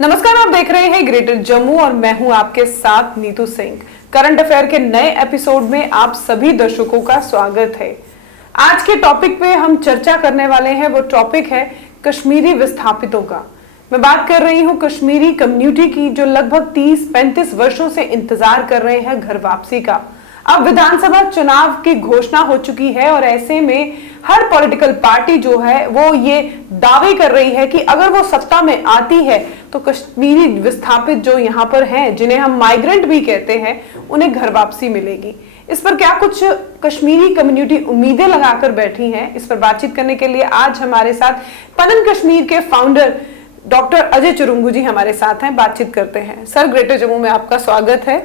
नमस्कार, आप देख रहे हैं ग्रेटर जम्मू और मैं हूं आपके साथ नीतू सिंह। करंट अफेयर के नए एपिसोड में आप सभी दर्शकों का स्वागत है। आज के टॉपिक पे हम चर्चा करने वाले हैं, वो टॉपिक है कश्मीरी विस्थापितों का। मैं बात कर रही हूं कश्मीरी कम्युनिटी की, जो लगभग 30-35 वर्षों से इंतजार कर रहे हैं घर वापसी का। अब विधानसभा चुनाव की घोषणा हो चुकी है और ऐसे में हर पॉलिटिकल पार्टी जो है वो ये दावे कर रही है कि अगर वो सत्ता में आती है तो कश्मीरी विस्थापित जो यहाँ पर हैं, जिन्हें हम माइग्रेंट भी कहते हैं, उन्हें घर वापसी मिलेगी। इस पर क्या कुछ कश्मीरी कम्युनिटी उम्मीदें लगाकर बैठी हैं, इस पर बातचीत करने के लिए आज हमारे साथ पनन कश्मीर के फाउंडर डॉक्टर अजय चुरुंगू जी हमारे साथ हैं। बातचीत करते हैं। सर, ग्रेटर जम्मू में आपका स्वागत है।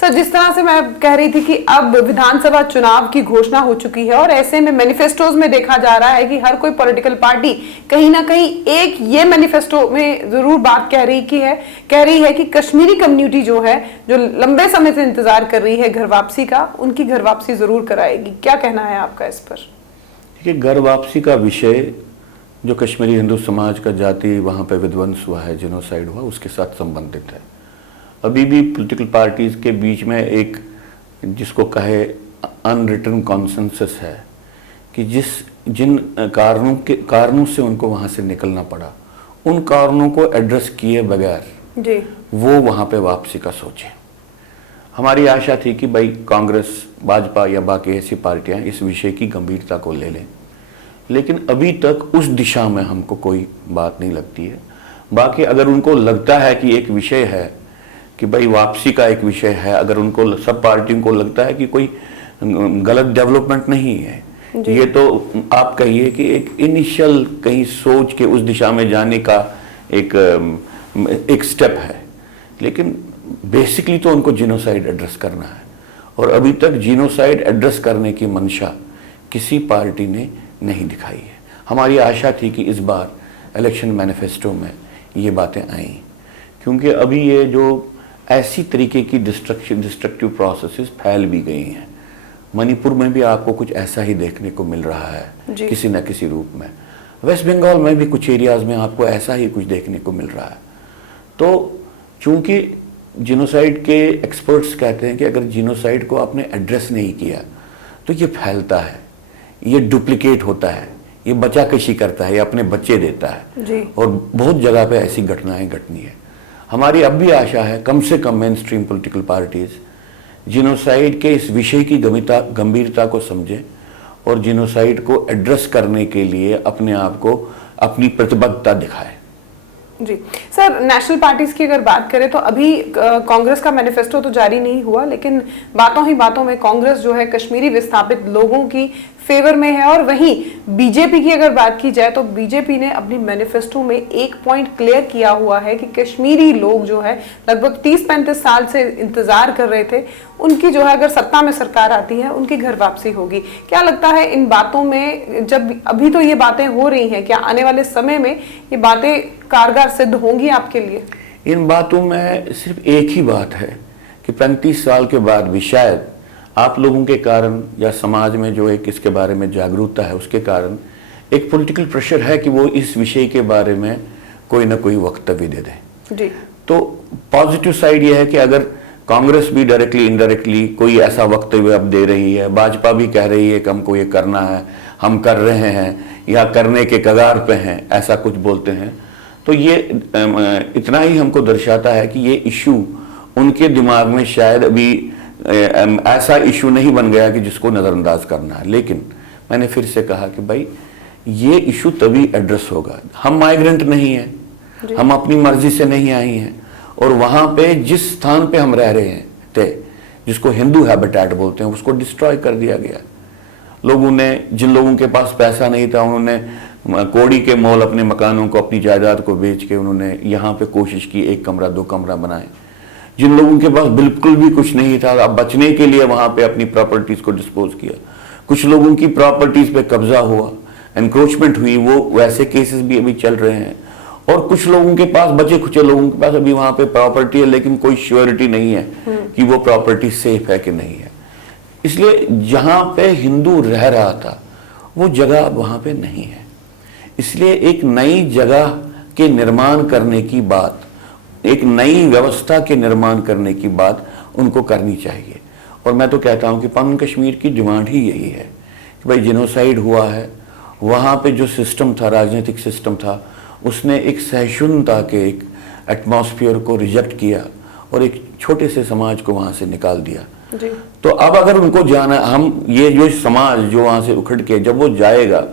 सर, जिस तरह से मैं कह रही थी कि अब विधानसभा चुनाव की घोषणा हो चुकी है और ऐसे में मैनिफेस्टोज में देखा जा रहा है कि हर कोई पॉलिटिकल पार्टी कहीं ना कहीं एक ये मैनिफेस्टो में जरूर बात कह रही है कि कश्मीरी कम्युनिटी जो है, जो लंबे समय से इंतजार कर रही है घर वापसी का, उनकी घर वापसी जरूर कराएगी। क्या कहना है आपका इस पर? देखिए, घर वापसी का विषय जो कश्मीरी हिंदू समाज का जाति वहाँ पे विध्वंस हुआ है, जेनोसाइड हुआ, उसके साथ संबंधित है। अभी भी पॉलिटिकल पार्टीज के बीच में एक जिसको कहे अनरिटन कॉन्सेंसस है कि जिन कारणों से उनको वहाँ से निकलना पड़ा, उन कारणों को एड्रेस किए बगैर वो वहाँ पे वापसी का सोचे। हमारी आशा थी कि भाई कांग्रेस, भाजपा या बाकी ऐसी पार्टियां इस विषय की गंभीरता को ले लें, लेकिन अभी तक उस दिशा में हमको कोई बात नहीं लगती है। बाकी अगर उनको लगता है कि एक विषय है कि भाई वापसी का एक विषय है, अगर उनको सब पार्टियों को लगता है कि कोई गलत डेवलपमेंट नहीं है, ये तो आप कहिए कि एक इनिशियल कहीं सोच के उस दिशा में जाने का एक स्टेप है, लेकिन बेसिकली तो उनको जीनोसाइड एड्रेस करना है और अभी तक जीनोसाइड एड्रेस करने की मंशा किसी पार्टी ने नहीं दिखाई है। हमारी आशा थी कि इस बार इलेक्शन मैनिफेस्टो में ये बातें आई, क्योंकि अभी ये जो ऐसी तरीके की डिस्ट्रक्टिव प्रोसेसेस फैल भी गई हैं। मणिपुर में भी आपको कुछ ऐसा ही देखने को मिल रहा है किसी न किसी रूप में। वेस्ट बंगाल में भी कुछ एरियाज में आपको ऐसा ही कुछ देखने को मिल रहा है। तो चूंकि जीनोसाइड के एक्सपर्ट्स कहते हैं कि अगर जीनोसाइड को आपने एड्रेस नहीं किया तो ये फैलता है, ये डुप्लीकेट होता है, ये बचाकशी करता है, ये अपने बच्चे देता है और बहुत जगह पे ऐसी घटनाएं घटनी है। हमारी अब भी आशा है कम से कम mainstream political parties genocide के इस विषय की गंभीरता को समझें और जीनोसाइड को एड्रेस करने के लिए अपने आप को अपनी प्रतिबद्धता दिखाएं। जी सर, नेशनल पार्टीज की अगर बात करें तो अभी कांग्रेस का मैनिफेस्टो तो जारी नहीं हुआ, लेकिन बातों ही बातों में कांग्रेस जो है कश्मीरी विस्थापित लोगों की फेवर में है। और वहीं बीजेपी की अगर बात की जाए तो बीजेपी ने अपनी मैनिफेस्टो में एक पॉइंट क्लियर किया हुआ है कि कश्मीरी लोग जो है लगभग 30-35 साल से इंतजार कर रहे थे, उनकी जो है अगर सत्ता में सरकार आती है उनकी घर वापसी होगी। क्या लगता है इन बातों में, जब अभी तो ये बातें हो रही हैं, क्या आने वाले समय में ये बातें कारगर सिद्ध होंगी आपके लिए? इन बातों में सिर्फ एक ही बात है कि 35 साल के बाद भी शायद आप लोगों के कारण या समाज में जो एक इसके बारे में जागरूकता है, उसके कारण एक पॉलिटिकल प्रेशर है कि वो इस विषय के बारे में कोई ना कोई वक्तव्य दे दें। जी। तो पॉजिटिव साइड ये है कि अगर कांग्रेस भी डायरेक्टली इनडायरेक्टली कोई ऐसा वक्तव्य अब दे रही है, भाजपा भी कह रही है कि हमको ये करना है, हम कर रहे हैं या करने के कगार पे हैं, ऐसा कुछ बोलते हैं, तो ये इतना ही हमको दर्शाता है कि ये इशू उनके दिमाग में शायद अभी ऐसा इशू नहीं बन गया कि जिसको नज़रअंदाज करना है। लेकिन मैंने फिर से कहा कि भाई ये इशू तभी एड्रेस होगा। हम माइग्रेंट नहीं हैं, हम अपनी मर्जी से नहीं आई हैं और वहाँ पे जिस स्थान पे हम रह रहे हैं थे, जिसको हिंदू हैबिटेट बोलते हैं, उसको डिस्ट्रॉय कर दिया गया। लोगों ने, जिन लोगों के पास पैसा नहीं था, उन्होंने कौड़ी के मोल अपने मकानों को, अपनी जायदाद को बेच के उन्होंने यहाँ पे कोशिश की 1 कमरा 2 कमरा बनाए। जिन लोगों के पास बिल्कुल भी कुछ नहीं था, अब बचने के लिए वहां पे अपनी प्रॉपर्टीज को डिस्पोज किया। कुछ लोगों की प्रॉपर्टीज पे कब्जा हुआ, एनक्रोचमेंट हुई, वो वैसे केसेस भी अभी चल रहे हैं। और कुछ लोगों के पास, बचे खुचे लोगों के पास अभी वहां पे प्रॉपर्टी है, लेकिन कोई श्योरिटी नहीं है कि वो प्रॉपर्टी सेफ है कि नहीं है। इसलिए जहां पे हिंदू रह रहा था वो जगह अब वहां पे नहीं है। इसलिए एक नई जगह के निर्माण करने की बात, एक नई व्यवस्था के निर्माण करने की बात उनको करनी चाहिए। और मैं तो कहता हूं कि पन कश्मीर की डिमांड ही यही है कि भाई जिनोसाइड हुआ है, वहाँ पे जो सिस्टम था, राजनीतिक सिस्टम था, उसने एक सहिष्णुता के एक एटमॉस्फेयर को रिजेक्ट किया और एक छोटे से समाज को वहाँ से निकाल दिया जी। तो अब अगर उनको जाना, हम ये जो समाज जो वहाँ से उखड़ के जब वो जाएगा,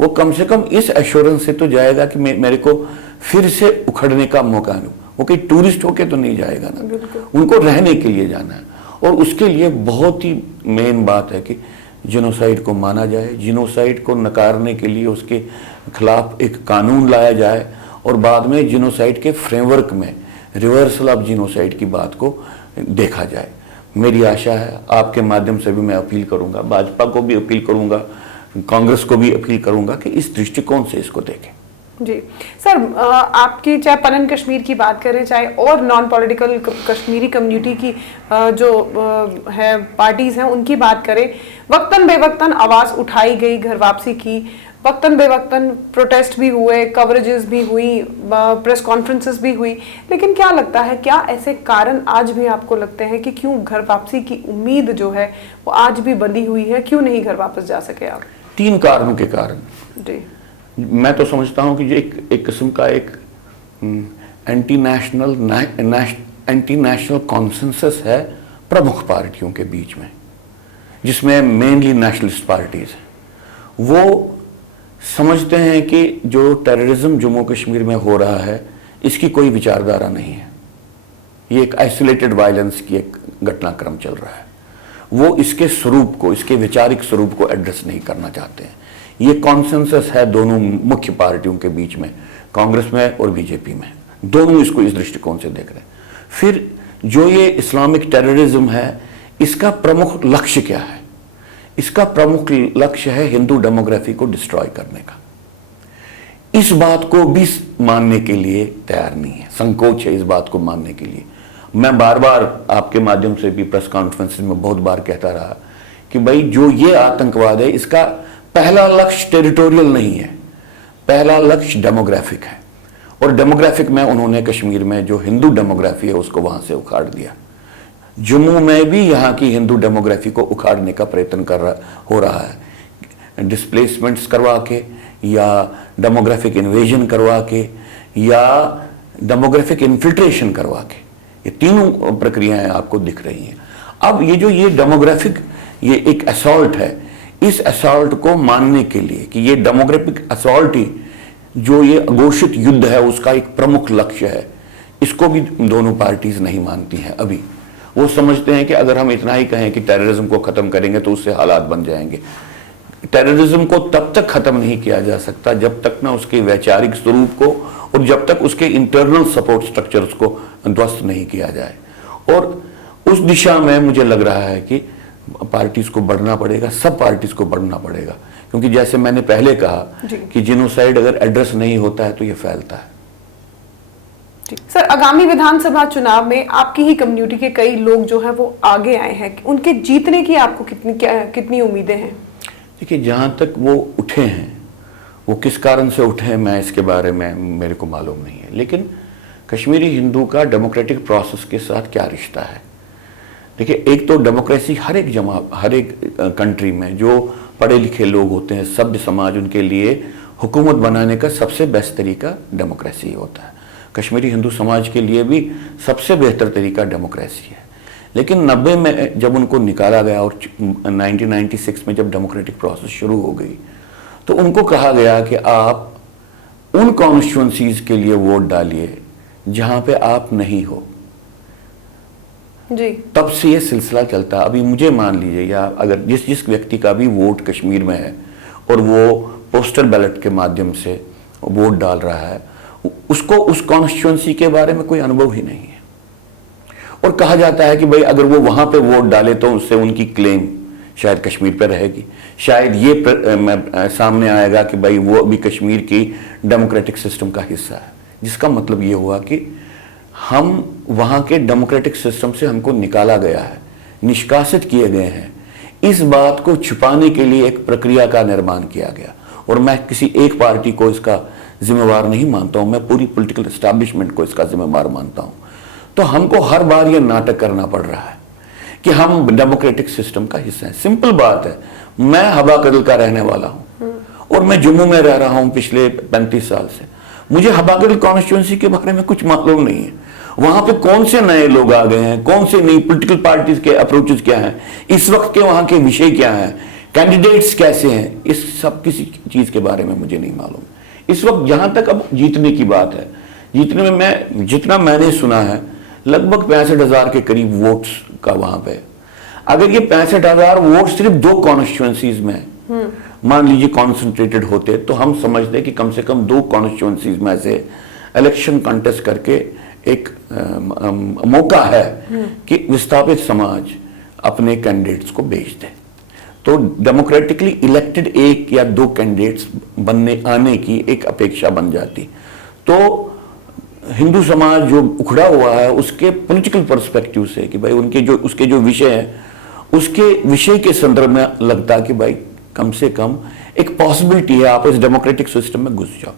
वो कम से कम इस एश्योरेंस से तो जाएगा कि मेरे को फिर से उखड़ने का मौका नहीं, वो कहीं टूरिस्ट होके तो नहीं जाएगा ना, उनको रहने के लिए जाना है। और उसके लिए बहुत ही मेन बात है कि जिनोसाइड को माना जाए, जिनोसाइड को नकारने के लिए उसके खिलाफ एक कानून लाया जाए और बाद में जिनोसाइड के फ्रेमवर्क में रिवर्सल ऑफ जिनोसाइड की बात को देखा जाए। मेरी आशा है, आपके माध्यम से भी मैं अपील करूंगा, भाजपा को भी अपील करूंगा, कांग्रेस को भी अपील करूंगा कि इस दृष्टिकोण से इसको देखें। जी सर, आपकी चाहे पनन कश्मीर की बात करें, चाहे और नॉन पॉलिटिकल कश्मीरी कम्युनिटी की जो है पार्टीज हैं उनकी बात करें, वक्तन बेवक्तन आवाज़ उठाई गई घर वापसी की, वक्तन बेवक्तन प्रोटेस्ट भी हुए, कवरेजेस भी हुई, प्रेस कॉन्फ्रेंसेस भी हुई, लेकिन क्या लगता है, क्या ऐसे कारण आज भी आपको लगते हैं कि क्यों घर वापसी की उम्मीद जो है वो आज भी बंधी हुई है, क्यों नहीं घर वापस जा सके आप? 3 कारणों के कारण। जी, मैं तो समझता हूं कि जो एक किस्म का एक एंटी नेशनल कॉन्सेंसस है प्रमुख पार्टियों के बीच में, जिसमें मेनली नेशनलिस्ट पार्टीज हैं। वो समझते हैं कि जो टेररिज्म जम्मू कश्मीर में हो रहा है, इसकी कोई विचारधारा नहीं है, ये एक आइसोलेटेड वायलेंस की एक घटनाक्रम चल रहा है। वो इसके स्वरूप को, इसके वैचारिक स्वरूप को एड्रेस नहीं करना चाहते हैं। ये कॉन्सेंसस है दोनों मुख्य पार्टियों के बीच में, कांग्रेस में और बीजेपी में, दोनों इसको इस दृष्टिकोण से देख रहे हैं। फिर जो ये इस्लामिक टेररिज्म है, इसका प्रमुख लक्ष्य क्या है? इसका प्रमुख लक्ष्य है हिंदू डेमोग्राफी को डिस्ट्रॉय करने का। इस बात को भी मानने के लिए तैयार नहीं है, संकोच है इस बात को मानने के लिए। मैं बार बार आपके माध्यम से भी प्रेस कॉन्फ्रेंस में बहुत बार कहता रहा कि भाई जो ये आतंकवाद है, इसका पहला लक्ष्य टेरिटोरियल नहीं है, पहला लक्ष्य डेमोग्राफिक है। और डेमोग्राफिक में उन्होंने कश्मीर में जो हिंदू डेमोग्राफी है उसको वहां से उखाड़ दिया। जम्मू में भी यहाँ की हिंदू डेमोग्राफी को उखाड़ने का प्रयत्न हो रहा है, डिस्प्लेसमेंट्स करवा के या डेमोग्राफिक इन्वेजन करवा के या डेमोग्राफिक इन्फिल्ट्रेशन करवा के, ये तीनों प्रक्रियाएं आपको दिख रही हैं। अब ये डेमोग्राफिक ये एक असॉल्ट है, इस असॉल्ट को मानने के लिए कि ये डेमोग्राफिक असॉल्ट ही जो ये अघोषित युद्ध है उसका एक प्रमुख लक्ष्य है, इसको भी दोनों पार्टीज नहीं मानती हैं। अभी वो समझते हैं कि अगर हम इतना ही कहें कि टेररिज्म को खत्म करेंगे तो उससे हालात बन जाएंगे। टेररिज्म को तब तक खत्म नहीं किया जा सकता जब तक ना उसके वैचारिक स्वरूप को और जब तक उसके इंटरनल सपोर्ट स्ट्रक्चर्स को ध्वस्त नहीं किया जाए। और उस दिशा में मुझे लग रहा है कि पार्टीज को बढ़ना पड़ेगा, सब पार्टीज को बढ़ना पड़ेगा, क्योंकि जैसे मैंने पहले कहा कि जिनोसाइड अगर एड्रेस नहीं होता है तो ये फैलता है। सर, आगामी विधानसभा चुनाव में आपकी ही कम्युनिटी के कई लोग जो हैं वो आगे आए हैं, उनके जीतने की आपको कितनी उम्मीदें हैं? देखिए, जहां तक वो उठे हैं, वो किस कारण से उठे हैं मैं इसके बारे में मेरे को मालूम नहीं है, लेकिन कश्मीरी हिंदू का डेमोक्रेटिक प्रोसेस के साथ क्या रिश्ता है? देखिए, एक तो डेमोक्रेसी हर एक कंट्री में जो पढ़े लिखे लोग होते हैं, सभ्य समाज, उनके लिए हुकूमत बनाने का सबसे बेस्ट तरीका डेमोक्रेसी होता है। कश्मीरी हिंदू समाज के लिए भी सबसे बेहतर तरीका डेमोक्रेसी है। लेकिन 90 में जब उनको निकाला गया और 1996 में जब डेमोक्रेटिक प्रोसेस शुरू हो गई तो उनको कहा गया कि आप उन कॉन्स्टिट्यूंसीज के लिए वोट डालिए जहां पे आप नहीं हो जी। तब से ये सिलसिला चलता है। अभी मुझे मान लीजिए, या अगर जिस व्यक्ति का भी वोट कश्मीर में है और वो पोस्टल बैलेट के माध्यम से वोट डाल रहा है, उसको उस कॉन्स्टिट्यूंसी के बारे में कोई अनुभव ही नहीं है। और कहा जाता है कि भाई अगर वो वहां पे वोट डाले तो उससे उनकी क्लेम शायद कश्मीर पे रहेगी, शायद ये सामने आएगा कि भाई वो भी कश्मीर की डेमोक्रेटिक सिस्टम का हिस्सा है, जिसका मतलब ये हुआ कि हम वहां के डेमोक्रेटिक सिस्टम से हमको निकाला गया है, निष्कासित किए गए हैं। इस बात को छुपाने के लिए एक प्रक्रिया का निर्माण किया गया। और मैं किसी एक पार्टी को इसका जिम्मेवार नहीं मानता हूं, मैं पूरी पॉलिटिकल एस्टैब्लिशमेंट को इसका जिम्मेवार मानता हूं। तो हमको हर बार ये नाटक करना पड़ रहा है कि हम डेमोक्रेटिक सिस्टम का हिस्सा हैं। सिंपल बात है, मैं हवा कदल का रहने वाला हूं और मैं जम्मू में रह रहा हूं पिछले 35 साल से। मुझे हवागल कॉन्स्टिट्यूंसी के बारे में कुछ मालूम नहीं है, वहां पे कौन से नए लोग आ गए हैं, कौन से नई पॉलिटिकल पार्टीज के अप्रोचेस क्या हैं, इस वक्त के वहां के विषय क्या हैं, कैंडिडेट्स कैसे हैं, इस सब किसी चीज के बारे में मुझे नहीं मालूम। इस वक्त जहां तक अब जीतने की बात है, जीतने में मैं जितना मैंने सुना है लगभग 65,000 के करीब वोट्स का वहां पे। अगर ये 65,000 वोट सिर्फ 2 कॉन्स्टिट्यूंसीज में मान लीजिए कॉन्सेंट्रेटेड होते तो हम समझते कि कम से कम 2 कॉन्स्टिट्यूंसीज में से इलेक्शन कंटेस्ट करके एक मौका है कि विस्थापित समाज अपने कैंडिडेट्स को भेज दे। तो डेमोक्रेटिकली इलेक्टेड 1 या 2 कैंडिडेट्स बनने आने की एक अपेक्षा बन जाती। तो हिंदू समाज जो उखड़ा हुआ है उसके पॉलिटिकल पर्सपेक्टिव से कि भाई उसके जो विषय हैं उसके विषय के संदर्भ में लगता कि भाई कम से कम एक पॉसिबिलिटी है आप इस डेमोक्रेटिक सिस्टम में घुस जाओ।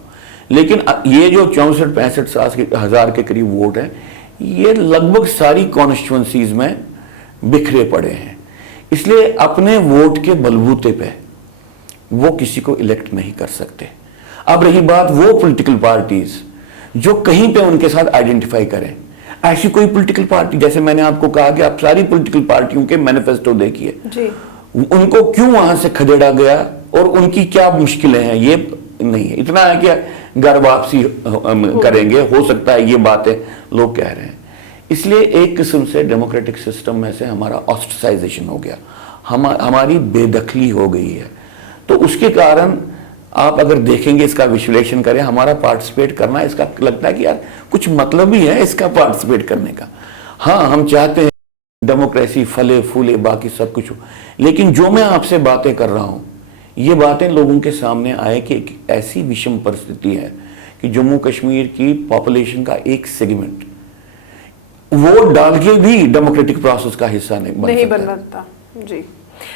लेकिन ये जो 64-65,000 के करीब वोट है ये लगभग सारी कॉन्स्टिट्यूंसीज में बिखरे पड़े हैं, इसलिए अपने वोट के बलबूते पे वो किसी को इलेक्ट नहीं कर सकते। अब रही बात वो पॉलिटिकल पार्टीज जो कहीं पे उनके साथ आइडेंटिफाई करें, ऐसी कोई पॉलिटिकल पार्टी, जैसे मैंने आपको कहा कि आप सारी पॉलिटिकल पार्टियों के मैनिफेस्टो देखिए, उनको क्यों वहां से खदेड़ा गया और उनकी क्या मुश्किलें हैं, ये नहीं है। इतना है कि घर वापसी करेंगे, हो सकता है ये बातें लोग कह रहे हैं। इसलिए एक किस्म से डेमोक्रेटिक सिस्टम में से हमारा ऑस्ट्रासाइजेशन हो गया, हमारी बेदखली हो गई है। तो उसके कारण आप अगर देखेंगे, इसका विश्लेषण करें, हमारा पार्टिसिपेट करना, इसका लगता है कि यार कुछ मतलब ही है इसका पार्टिसिपेट करने का। हाँ, हम चाहते हैं डेमोक्रेसी फले फूले बाकी सब कुछ हो, लेकिन जो मैं आपसे बातें कर रहा हूं ये बातें लोगों के सामने आए कि एक ऐसी विषम परिस्थिति है कि जम्मू कश्मीर की पॉपुलेशन का एक सेगमेंट वोट डाल के भी डेमोक्रेटिक प्रोसेस का हिस्सा नहीं बन सकता। जी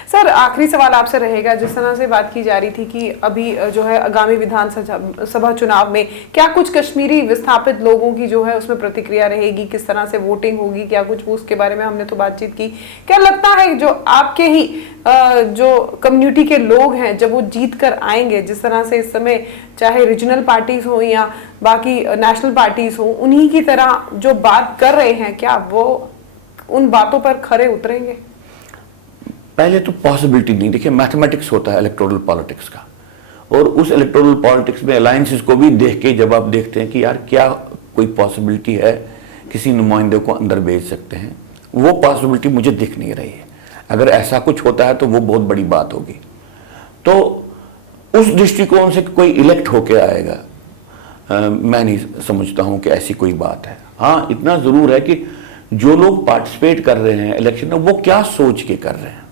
सर, आखिरी सवाल आपसे रहेगा। जिस तरह से बात की जा रही थी कि अभी जो है आगामी विधानसभा चुनाव में क्या कुछ कश्मीरी विस्थापित लोगों की जो है उसमें प्रतिक्रिया रहेगी, किस तरह से वोटिंग होगी, क्या कुछ उसके बारे में हमने तो बातचीत की। क्या लगता है जो आपके ही जो कम्युनिटी के लोग हैं जब वो जीत कर आएंगे, जिस तरह से इस समय चाहे रीजनल पार्टीज हो या बाकी नेशनल पार्टीज हो, उन्हीं की तरह जो बात कर रहे हैं, क्या वो उन बातों पर खरे उतरेंगे? पहले तो पॉसिबिलिटी नहीं। देखिए, मैथमेटिक्स होता है इलेक्टोरल पॉलिटिक्स का, और उस इलेक्टोरल पॉलिटिक्स में अलायंसेस को भी देख के जब आप देखते हैं कि यार क्या कोई पॉसिबिलिटी है किसी नुमाइंदे को अंदर भेज सकते हैं, वो पॉसिबिलिटी मुझे दिख नहीं रही है। अगर ऐसा कुछ होता है तो वो बहुत बड़ी बात होगी। तो उस दृष्टिकोण से कोई इलेक्ट होके आएगा, मैं नहीं समझता हूं कि ऐसी कोई बात है। हाँ, इतना जरूर है कि जो लोग पार्टिसिपेट कर रहे हैं इलेक्शन में वो क्या सोच के कर रहे हैं।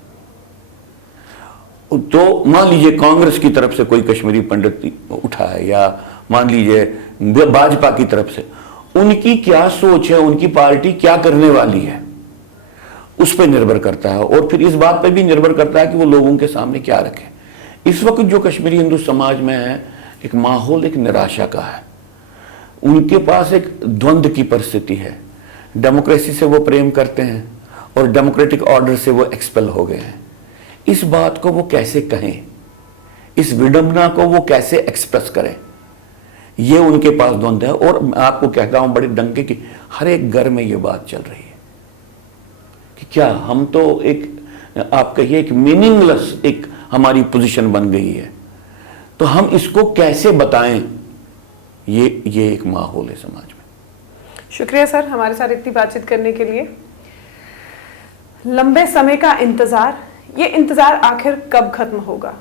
तो मान लीजिए कांग्रेस की तरफ से कोई कश्मीरी पंडित उठा है, या मान लीजिए भाजपा की तरफ से, उनकी क्या सोच है, उनकी पार्टी क्या करने वाली है, उस पर निर्भर करता है। और फिर इस बात पर भी निर्भर करता है कि वो लोगों के सामने क्या रखें। इस वक्त जो कश्मीरी हिंदू समाज में है एक माहौल एक निराशा का है, उनके पास एक द्वंद्व की परिस्थिति है। डेमोक्रेसी से वो प्रेम करते हैं और डेमोक्रेटिक ऑर्डर से वो एक्सपेल हो गए हैं। इस बात को वो कैसे कहें, इस विडंबना को वो कैसे एक्सप्रेस करें, ये उनके पास द्वंद्व है। और मैं आपको कहता हूं बड़े डंके की हर एक घर में ये बात चल रही है कि क्या हम तो एक आप कहिए एक मीनिंगलेस एक हमारी पोजीशन बन गई है, तो हम इसको कैसे बताएं। ये एक माहौल है समाज में। शुक्रिया सर हमारे साथ इतनी बातचीत करने के लिए। लंबे समय का इंतजार, ये इंतजार आखिर कब खत्म होगा?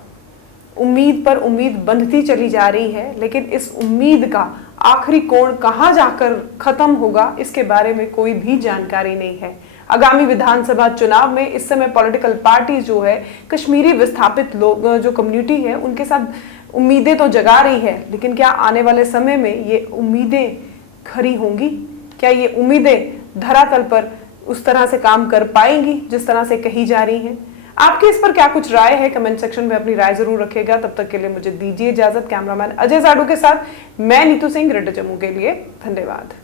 उम्मीद पर उम्मीद बंधती चली जा रही है, लेकिन इस उम्मीद का आखिरी कोण कहां जाकर खत्म होगा इसके बारे में कोई भी जानकारी नहीं है। आगामी विधानसभा चुनाव में इस समय पॉलिटिकल पार्टी जो है कश्मीरी विस्थापित लोग जो कम्युनिटी है उनके साथ उम्मीदें तो जगा रही है, लेकिन क्या आने वाले समय में ये उम्मीदें खरी होंगी? क्या ये उम्मीदें धरातल पर उस तरह से काम कर पाएंगी जिस तरह से कही जा रही हैं? आपकी इस पर क्या कुछ राय है, कमेंट सेक्शन में अपनी राय जरूर रखिएगा। तब तक के लिए मुझे दीजिए इजाजत। कैमरामैन अजय जाडू के साथ मैं नीतू सिंह, ग्रेटर जम्मू के लिए। धन्यवाद।